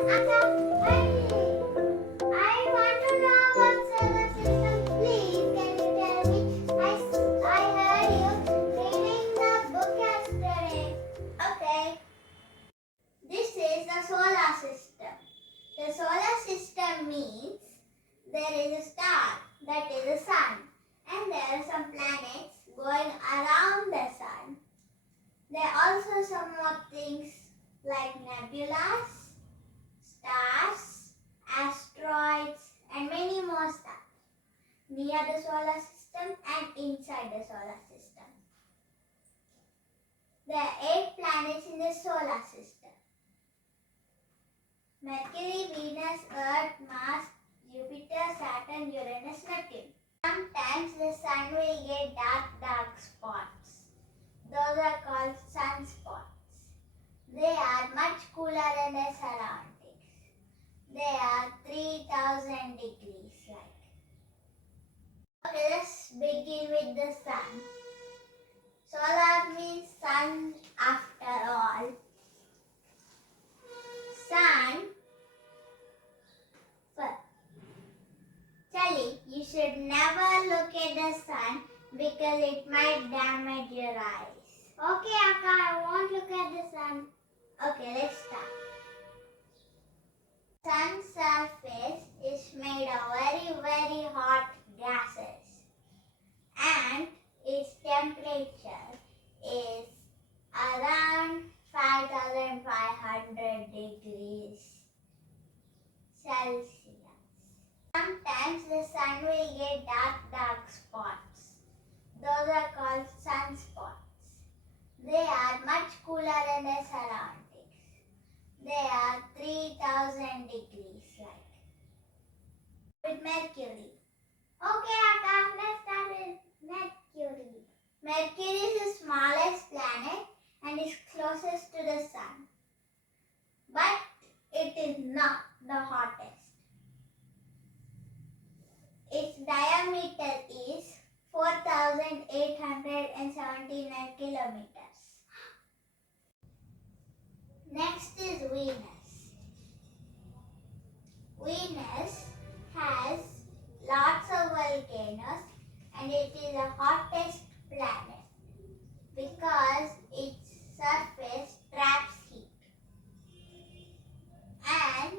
I want to know about solar system. Please, can you tell me? I heard you reading the book yesterday. Okay. This is the solar system. The solar system means there is a star, that is the sun, and there are some planets going around the sun. There are also some more things like nebulas, stars, asteroids, and many more stuff near the solar system and inside the solar system. There are 8 planets in the solar system: Mercury, Venus, Earth, Mars, Jupiter, Saturn, Uranus, Neptune. Sometimes the sun will get dark spots. Those are called sunspots. They are much cooler than their surroundings. They are 3000 degrees like. Okay, let's begin with the sun. Solar means sun after all. Sun. Charlie, you should never look at the sun because it might damage your eyes. Okay, Akka, I won't look at the sun. Okay, let's start. Sun's surface is made of very hot gases, and its temperature is around 5500 degrees Celsius. Sometimes the sun will get dark spots. Those are called sunspots. They are much cooler than their surroundings. They are 3000 degrees like. With Mercury. Okay, Akka, let's start with Mercury. Mercury is the smallest planet and is closest to the sun. But it is not the hottest. Its diameter is 4879 kilometers. Next is Venus. Venus has lots of volcanoes and it is the hottest planet because its surface traps heat. And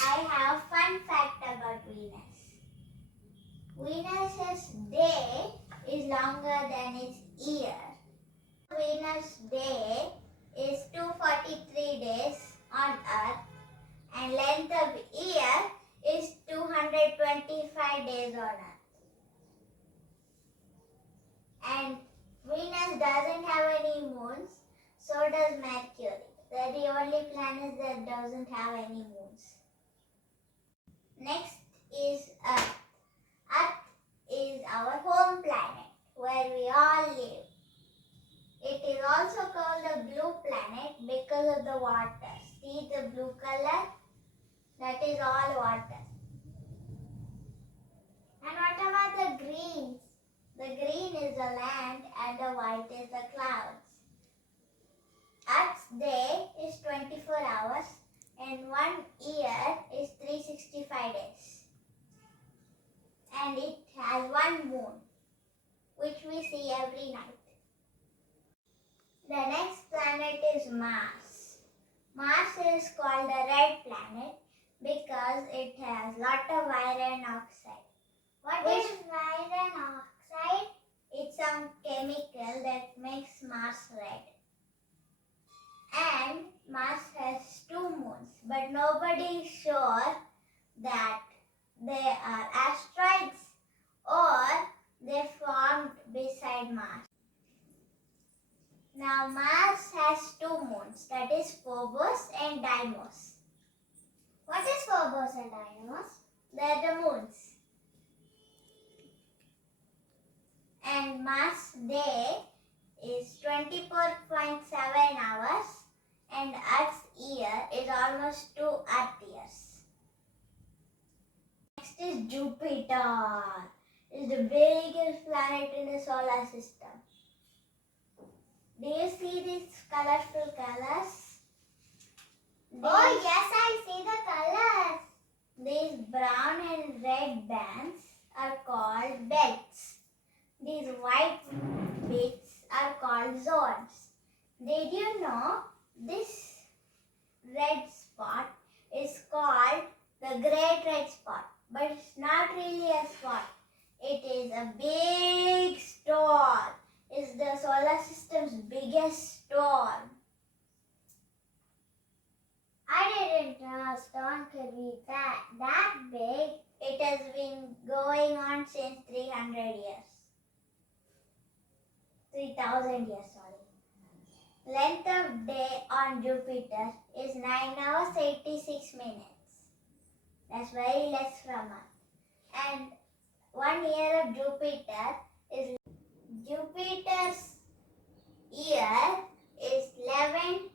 I have a fun fact about Venus. Venus's day is longer than its year. Venus' day is 243 days on Earth and length of year is 225 days on Earth. And Venus doesn't have any moons, so does Mercury. They're the only planets that doesn't have any moons. Next is Earth. Earth is our home planet where we all live. It is also called the blue planet because of the water. See the blue color? That is all water. And what about the greens? The green is the land and the white is the clouds. Earth's day is 24 hours and 1 year is 365 days. And it has 1 moon, which we see every night. The next planet is Mars. Mars is called the red planet because it has lot of iron oxide. What is iron oxide? It's some chemical that makes Mars red. And Mars has 2 moons, but nobody is sure that they are asteroids or they formed beside Mars. Now Mars has 2 moons, that is Phobos and Deimos. What is Phobos and Deimos? They are the moons. And Mars' day is 24.7 hours and Earth's year is almost 2 Earth years. Next is Jupiter. It's the biggest planet in the solar system. Do you see these colorful colors? Oh yes, I see the colors. These brown and red bands are called belts. These white bits are called zones. Did you know this red spot is called the Great Red Spot? But it's not really a spot. It is a big storm. It's the solar system's biggest storm. I didn't know a storm could be that big. It has been going on since 300 years. 3000 years, sorry. Length of day on Jupiter is 9 hours 86 minutes. That's very less from Earth. And 1 year of Jupiter is Jupiter's year is 11.86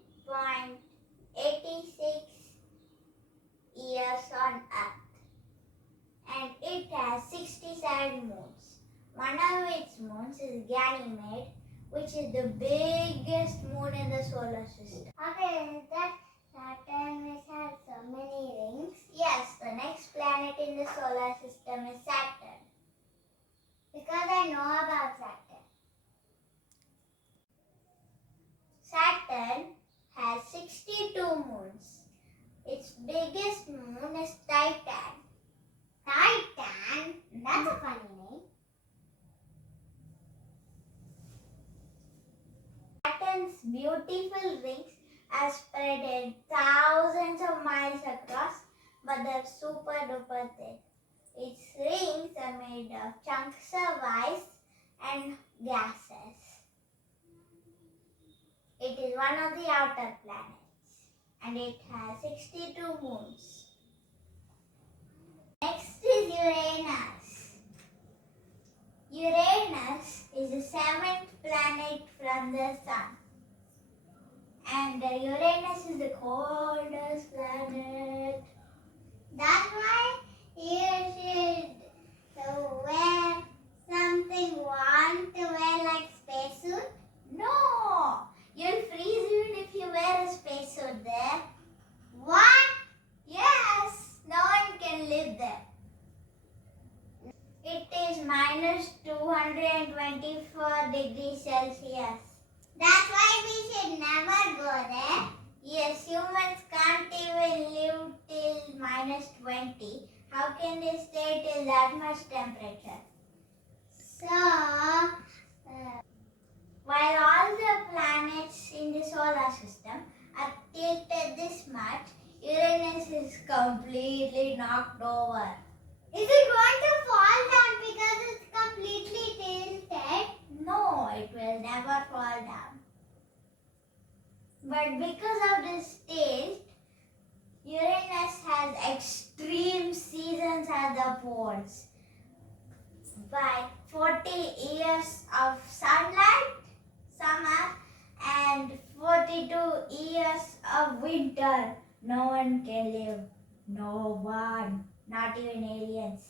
years on Earth. And it has 67 moons. One of its moons is Ganymede, which is the biggest moon in the solar system. Okay, is that Saturn which has so many rings? Yes, the next planet in the solar system is Saturn. Because I know about Saturn. Saturn has 62 moons. Its biggest moon is Titan. Titan? That's a funny name. Saturn's beautiful rings are spread thousands of miles across, but they're super duper thick. Its rings are made of chunks of ice and gases. It is one of the outer planets, and it has 62 moons. Next is Uranus. Uranus is the seventh planet from the Sun. And Uranus is the coldest planet. That's why you should wear something warm to wear like spacesuit? No! You'll freeze even if you wear a spacesuit there. What? Yes! No one can live there. It is minus 224 degrees Celsius. That's why we should never go there. Yes, humans can't even live till minus 20. How can they stay till that much temperature? So, while all the planets in the solar system are tilted this much, Uranus is completely knocked over. Is it going to fall down because it's completely tilted? No, it will never fall down. But because of this tilt, Uranus has extreme seasons at the poles. By 40 years of sunlight, summer, and 42 years of winter, no one can live. No one. Not even aliens.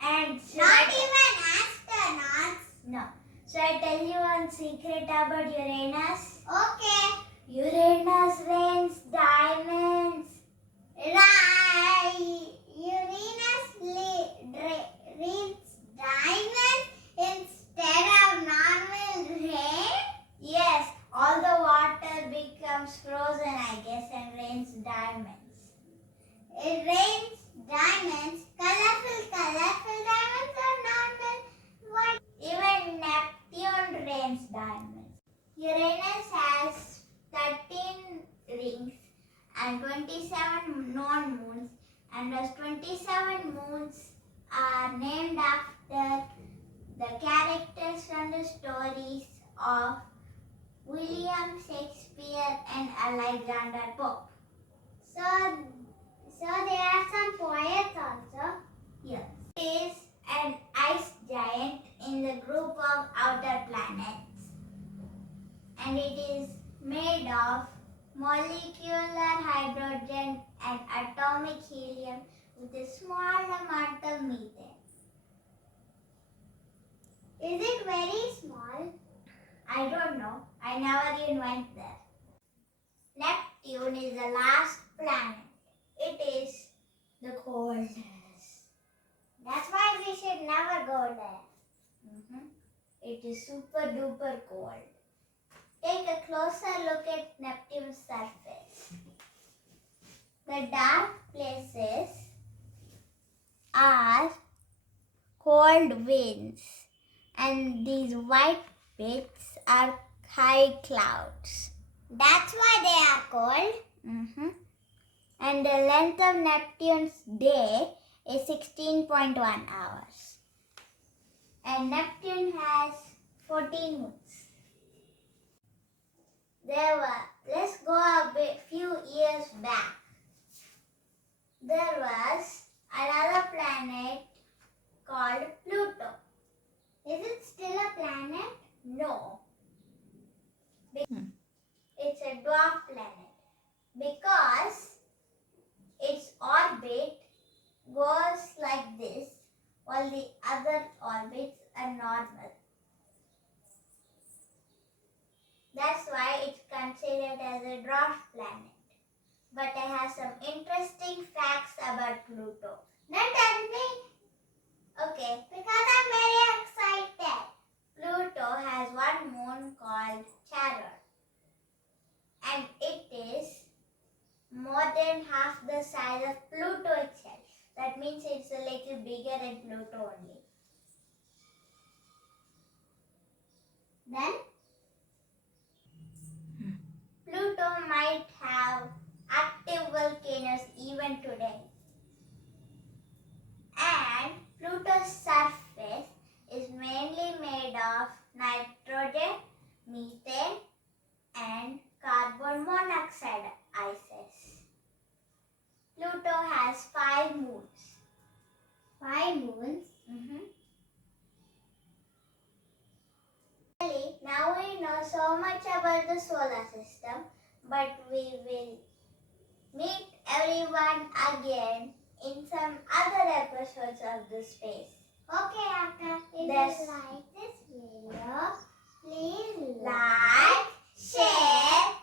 And not even astronauts? No. So I tell you one secret about Uranus? Okay. Uranus rains diamonds. Right. Uranus rains diamonds instead of normal rain? Yes. All the water becomes frozen, I guess, and rains diamonds. It rains diamonds, colorful diamonds or normal white. Even Neptune rains diamonds. Uranus has 13 rings and 27 non-moons, and those 27 moons are named after the characters from the stories of William Shakespeare and Alexander Pope. So there are some poets also. Yes. It is an ice giant in the group of outer planets. And it is made of molecular hydrogen and atomic helium with a small amount of methane. Is it very small? I don't know. I never even went there. Neptune is the last planet. It is the coldest. That's why we should never go there. It is super duper cold. Take a closer look at Neptune's surface. The dark places are cold winds, and these white bits are high clouds. That's why they are cold. And the length of Neptune's day is 16.1 hours. And Neptune has 14 moons. Let's go a few years back. There was another planet called Pluto. Is it still a planet? No. It's a dwarf planet because its orbit goes like this while the other orbits are normal. That's why it's considered as a dwarf planet. But I have some interesting facts about Pluto. Now tell me. Okay, because I'm very excited. Pluto has one moon called Charon. And it is more than half the size of Pluto itself. That means it's a little bigger than Pluto only. Then Pluto might have active volcanoes even today. And Pluto's surface is mainly made of nitrogen, methane, and carbon monoxide ices. Pluto has 5 moons. 5 moons? Now we know so much about the solar system, but we will meet everyone again in some other episodes of the space. Okay, Akka. If you like this video, please like, share,